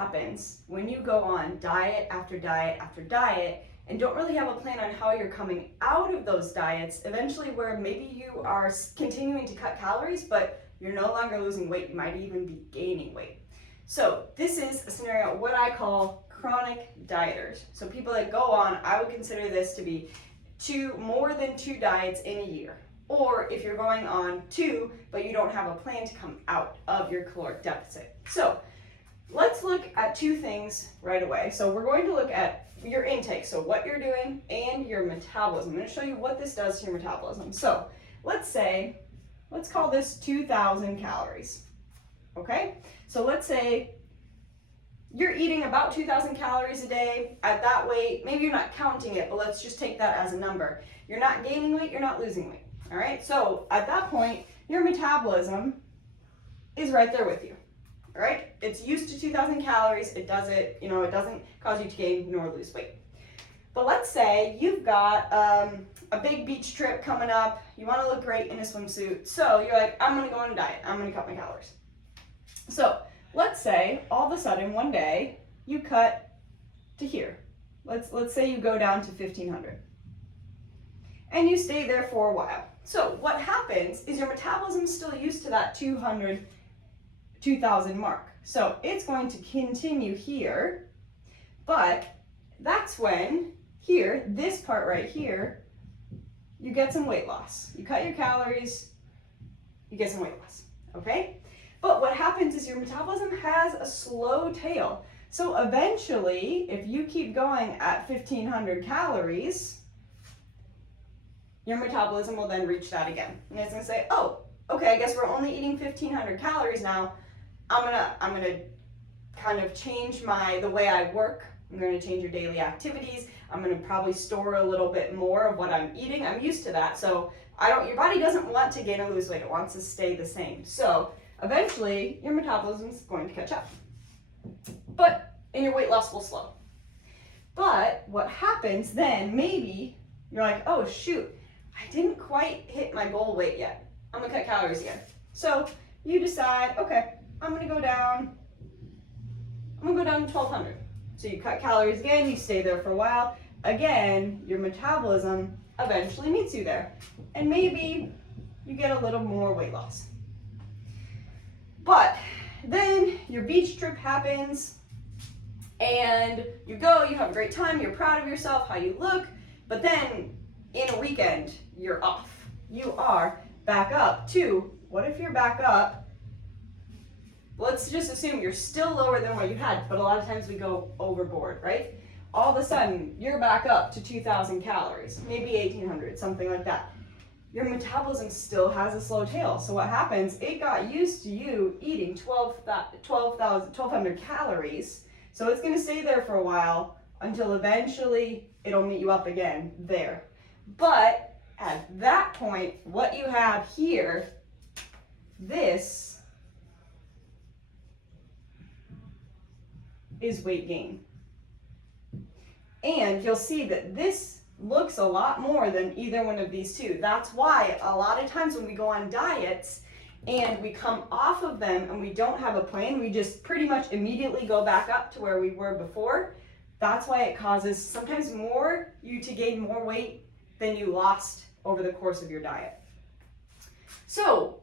happens when you go on diet after diet after diet and don't really have a plan on how you're coming out of those diets, eventually where maybe you are continuing to cut calories, but you're no longer losing weight, you might even be gaining weight. So this is a scenario, what I call chronic dieters. So people that go on, I would consider this to be more than 2 diets in a year. Or if you're going on 2, but you don't have a plan to come out of your caloric deficit. So let's look at 2 things right away. So we're going to look at your intake, so what you're doing, and your metabolism. I'm going to show you what this does to your metabolism. So let's call this 2,000 calories. Okay? So let's say you're eating about 2,000 calories a day at that weight. Maybe you're not counting it, but let's just take that as a number. You're not gaining weight, you're not losing weight. All right? So at that point, your metabolism is right there with you. All right? It's used to 2,000 calories. It doesn't cause you to gain nor lose weight. But let's say you've got a big beach trip coming up. You want to look great in a swimsuit. So you're like, I'm going to go on a diet. I'm going to cut my calories. So let's say all of a sudden one day you cut to here. Let's say you go down to 1,500. And you stay there for a while. So what happens is your metabolism is still used to that 2,000 mark. So it's going to continue here, but that's when here, this part right here, you get some weight loss. You cut your calories, you get some weight loss, okay? But what happens is your metabolism has a slow tail. So eventually, if you keep going at 1,500 calories, your metabolism will then reach that again. And it's gonna say, oh, okay, I guess we're only eating 1,500 calories now. I'm gonna kind of change the way I work. I'm gonna change your daily activities. I'm gonna probably store a little bit more of what I'm eating. I'm used to that. So your body doesn't want to gain or lose weight. It wants to stay the same. So eventually your metabolism is going to catch up. And your weight loss will slow. But what happens then, maybe you're like, oh shoot, I didn't quite hit my goal weight yet. I'm gonna cut calories again. So you decide, okay, I'm gonna go down to 1,200. So you cut calories again, you stay there for a while. Again, your metabolism eventually meets you there. And maybe you get a little more weight loss. But then your beach trip happens, and you go, you have a great time, you're proud of yourself, how you look, but then in a weekend, you're off. You are back up to, what if you're back up? Let's just assume you're still lower than what you had, but a lot of times we go overboard, right? All of a sudden, you're back up to 2,000 calories, maybe 1,800, something like that. Your metabolism still has a slow tail. So what happens, it got used to you eating 1,200 calories. So it's gonna stay there for a while until eventually it'll meet you up again there. But at that point, what you have here, this is weight gain. And you'll see that this looks a lot more than either one of these two. That's why a lot of times when we go on diets and we come off of them and we don't have a plan, we just pretty much immediately go back up to where we were before. That's why it causes sometimes you to gain more weight than you lost over the course of your diet. So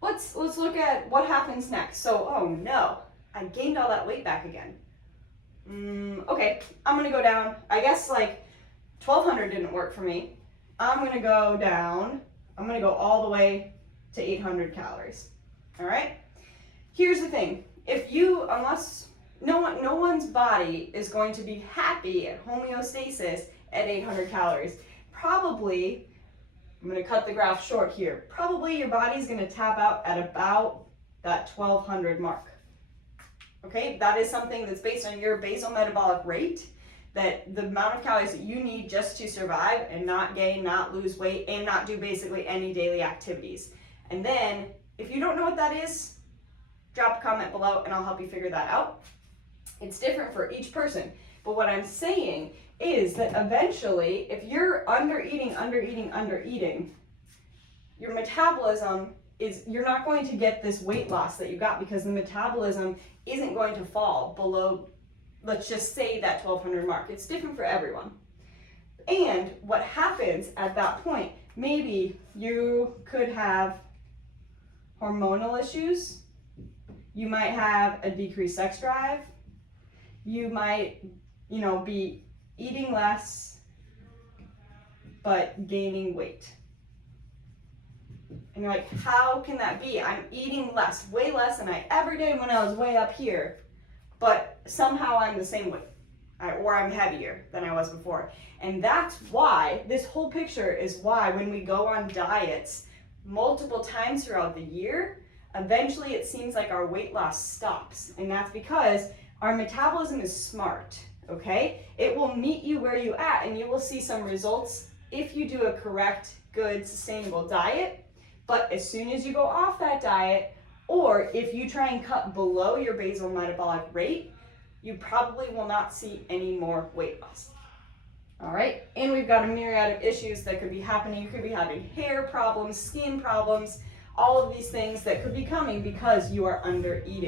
let's look at what happens next. So, oh no, I gained all that weight back again. Okay, I'm gonna go down. I guess like 1,200 didn't work for me. I'm gonna go down. I'm gonna go all the way to 800 calories. All right. Here's the thing: unless no one's body is going to be happy at homeostasis at 800 calories. Probably, I'm gonna cut the graph short here. Probably your body's gonna tap out at about that 1,200 mark. Okay, that is something that's based on your basal metabolic rate, that the amount of calories that you need just to survive and not gain, not lose weight, and not do basically any daily activities. And then, if you don't know what that is, drop a comment below and I'll help you figure that out. It's different for each person. But what I'm saying is that eventually, if you're under eating, your metabolism is you're not going to get this weight loss that you got because the metabolism isn't going to fall below, let's just say, that 1200 mark. It's different for everyone. And what happens at that point, maybe you could have hormonal issues, you might have a decreased sex drive, you might, be eating less but gaining weight. And you're like, how can that be? I'm eating less, way less than I ever did when I was way up here, but somehow I'm the same weight, or I'm heavier than I was before. And that's why, this whole picture is why when we go on diets multiple times throughout the year, eventually it seems like our weight loss stops. And that's because our metabolism is smart, okay? It will meet you where you're at, and you will see some results if you do a correct, good, sustainable diet. But as soon as you go off that diet, or if you try and cut below your basal metabolic rate, you probably will not see any more weight loss. All right, and we've got a myriad of issues that could be happening. You could be having hair problems, skin problems, all of these things that could be coming because you are under eating.